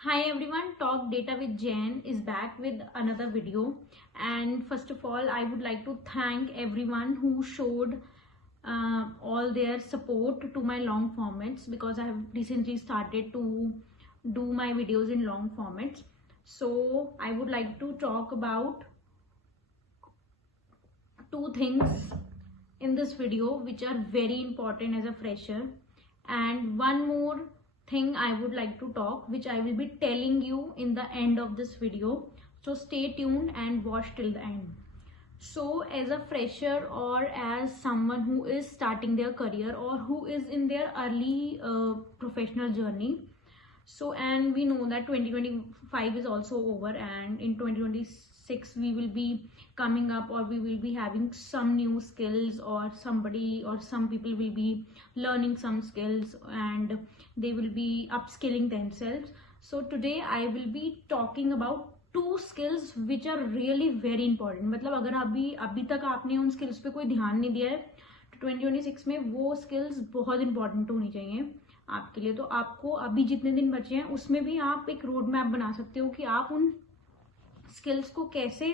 Hi everyone, Talk Data with Jen is back with another video. And first of all, I would like to thank everyone who showed all their support to my long formats, because I have recently started to do my videos in long formats. So I would like to talk about two things in this video which are very important as a fresher, and one more thing I would like to talk, which I will be telling you in the end of this video. So stay tuned and watch till the end. So as a fresher, or as someone who is starting their career, or who is in their early professional journey, so and we know that 2025 is also over, and in 2026 we will be coming up, or we will be having some new skills, or somebody or some people will be learning some skills and they will be upskilling themselves. So today I will be talking about two skills which are really very important. मतलब अगर अभी तक आपने उन skills पे कोई ध्यान नहीं दिया है तो 2026 में वो स्किल्स बहुत इंपॉर्टेंट होनी चाहिए आपके लिए. तो आपको अभी जितने दिन बचे हैं उसमें भी आप एक रोड मैप बना सकते हो कि आप उन स्किल्स को कैसे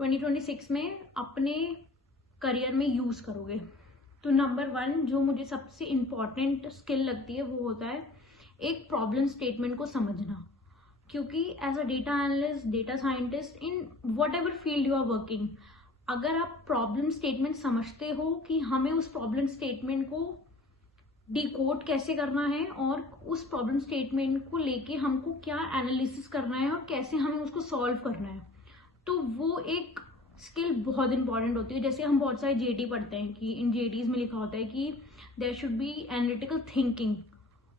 2026 में अपने करियर में यूज करोगे. तो नंबर 1 जो मुझे सबसे इम्पॉर्टेंट स्किल लगती है वो होता है एक प्रॉब्लम स्टेटमेंट को समझना. क्योंकि as a data analyst, data scientist, in whatever field you are working, अगर आप प्रॉब्लम स्टेटमेंट समझते हो कि हमें उस प्रॉब्लम स्टेटमेंट को डिकोड कैसे करना है और उस प्रॉब्लम स्टेटमेंट को लेके हमको क्या एनालिसिस करना है और कैसे हमें उसको सॉल्व करना है, तो वो एक स्किल बहुत इंपॉर्टेंट होती है. जैसे हम बहुत सारे जेटी पढ़ते हैं कि इन जेटीज में लिखा होता है कि there should be analytical thinking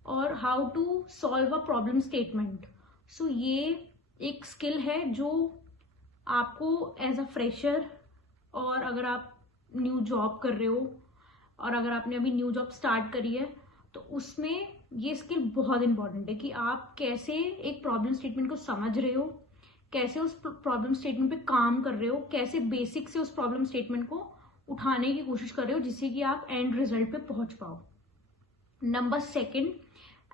और how to solve a problem statement. So ये एक स्किल है जो आपको एज अ फ्रेशर, और अगर आप न्यू जॉब कर रहे हो, और अगर आपने अभी न्यू जॉब स्टार्ट करी है, तो उसमें ये स्किल बहुत इंपॉर्टेंट है कि आप कैसे एक प्रॉब्लम स्टेटमेंट को समझ रहे हो, कैसे उस प्रॉब्लम स्टेटमेंट पे काम कर रहे हो, कैसे बेसिक से उस प्रॉब्लम स्टेटमेंट को उठाने की कोशिश कर रहे हो जिससे कि आप एंड रिजल्ट पे पहुंच पाओ. Number 2,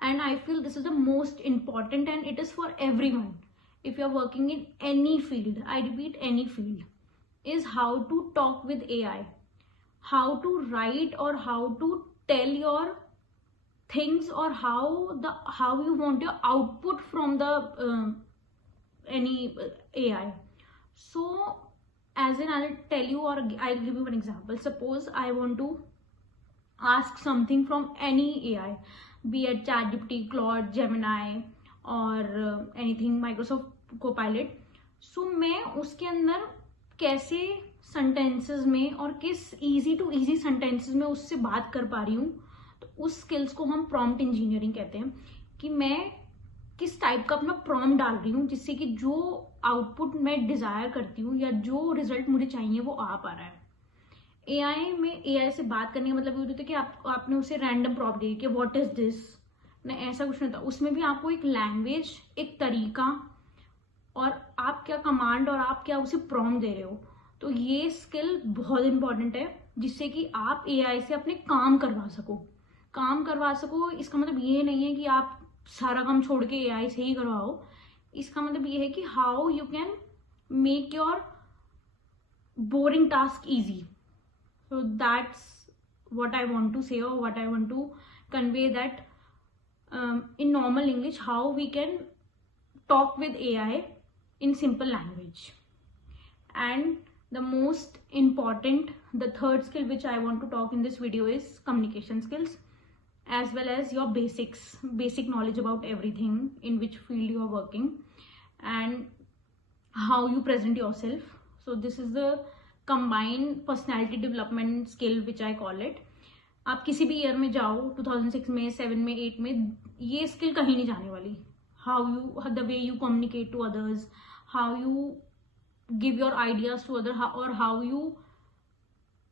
and I feel this is the most important, and it is for everyone if you are working in any field, I repeat any field, is how to talk with AI, how to write or how to tell your things, or how you want your output from the any AI. So as in I'll tell you, or I'll give you an example. Suppose I want to ask something from any AI, be it ChatGPT, Claude, Gemini, और anything Microsoft Copilot. सो मैं उसके अंदर कैसे sentences में और किस easy to easy sentences में उससे बात कर पा रही हूँ, तो उस स्किल्स को हम प्रॉम्प्ट इंजीनियरिंग कहते हैं. कि मैं किस टाइप का अपना प्रॉम्प्ट डाल रही हूँ जिससे कि जो आउटपुट मैं डिजायर करती हूँ या जो रिजल्ट मुझे चाहिए वो आ पा रहा है. एआई में एआई से बात करने का मतलब ये होता है कि आपने उसे रैंडम प्रॉम्प्ट दी कि व्हाट इज दिस, ना ऐसा कुछ नहीं था. उसमें भी आपको एक लैंग्वेज, एक तरीका, और आप क्या कमांड और आप क्या उसे प्रॉम्प्ट दे रहे हो. तो ये स्किल बहुत इंपॉर्टेंट है जिससे कि आप एआई से अपने काम करवा सको. इसका मतलब ये नहीं है कि आप सारा काम छोड़ के एआई से ही करवाओ. इसका मतलब ये है कि how you can make your boring task easy. So that's what I want to say, or what I want to convey, that in normal English, how we can talk with AI in simple language. And the most important, the third skill which I want to talk in this video is communication skills, as well as your basic knowledge about everything in which field you are working, and how you present yourself. So this is the combined personality development skill which I call it. आप किसी भी year में जाओ, 2006 में, 7 में, 8 में, ये skill कहीं नहीं जाने वाली. The way you communicate to others, how you give your ideas to other, और how you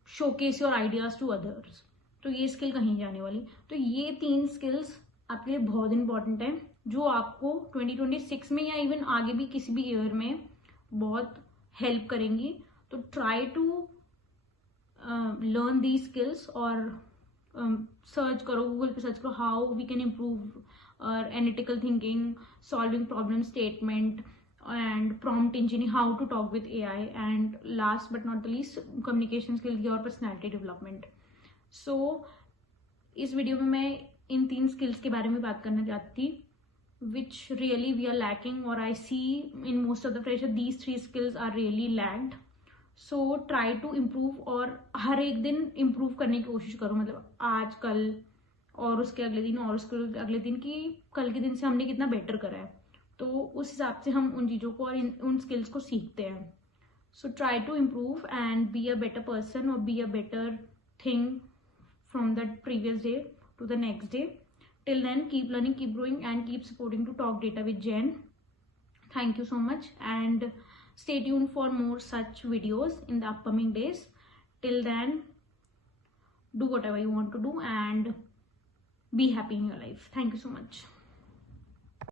showcase your ideas to others. तो ये स्किल कहीं नहीं जाने वाली. तो ये 3 स्किल्स आपके लिए बहुत इंपॉर्टेंट है जो आपको 2026 में या इवन आगे भी किसी भी ईयर में बहुत हेल्प करेंगी. तो try to learn the skills, और सर्च करो, गूगल पे सर्च करो how we can improve analytical thinking, solving problem statement, and prompt engineering, how to talk with AI, and last but not the least communication skills, your personality development. So इस video में मैं इन 3 skills के बारे में बात करना चाहती, which really we are lacking, or I see in most of the fresher these 3 skills are really lacked. So try to improve, और हर एक दिन improve करने की कोशिश करो, मतलब आज कल और उसके अगले दिन और उसके अगले दिन, की कल के दिन से हमने कितना बेटर करा है, तो उस हिसाब से हम उन चीज़ों को और उन स्किल्स को सीखते हैं. So try to improve and be a better person, और be a better thing from the previous day to the next day. Till then, keep learning, keep growing, and keep supporting to Talk Data with Jen. Thank you so much, and stay tuned for more such videos in the upcoming days. Till then, do whatever you want to do and be happy in your life. Thank you so much.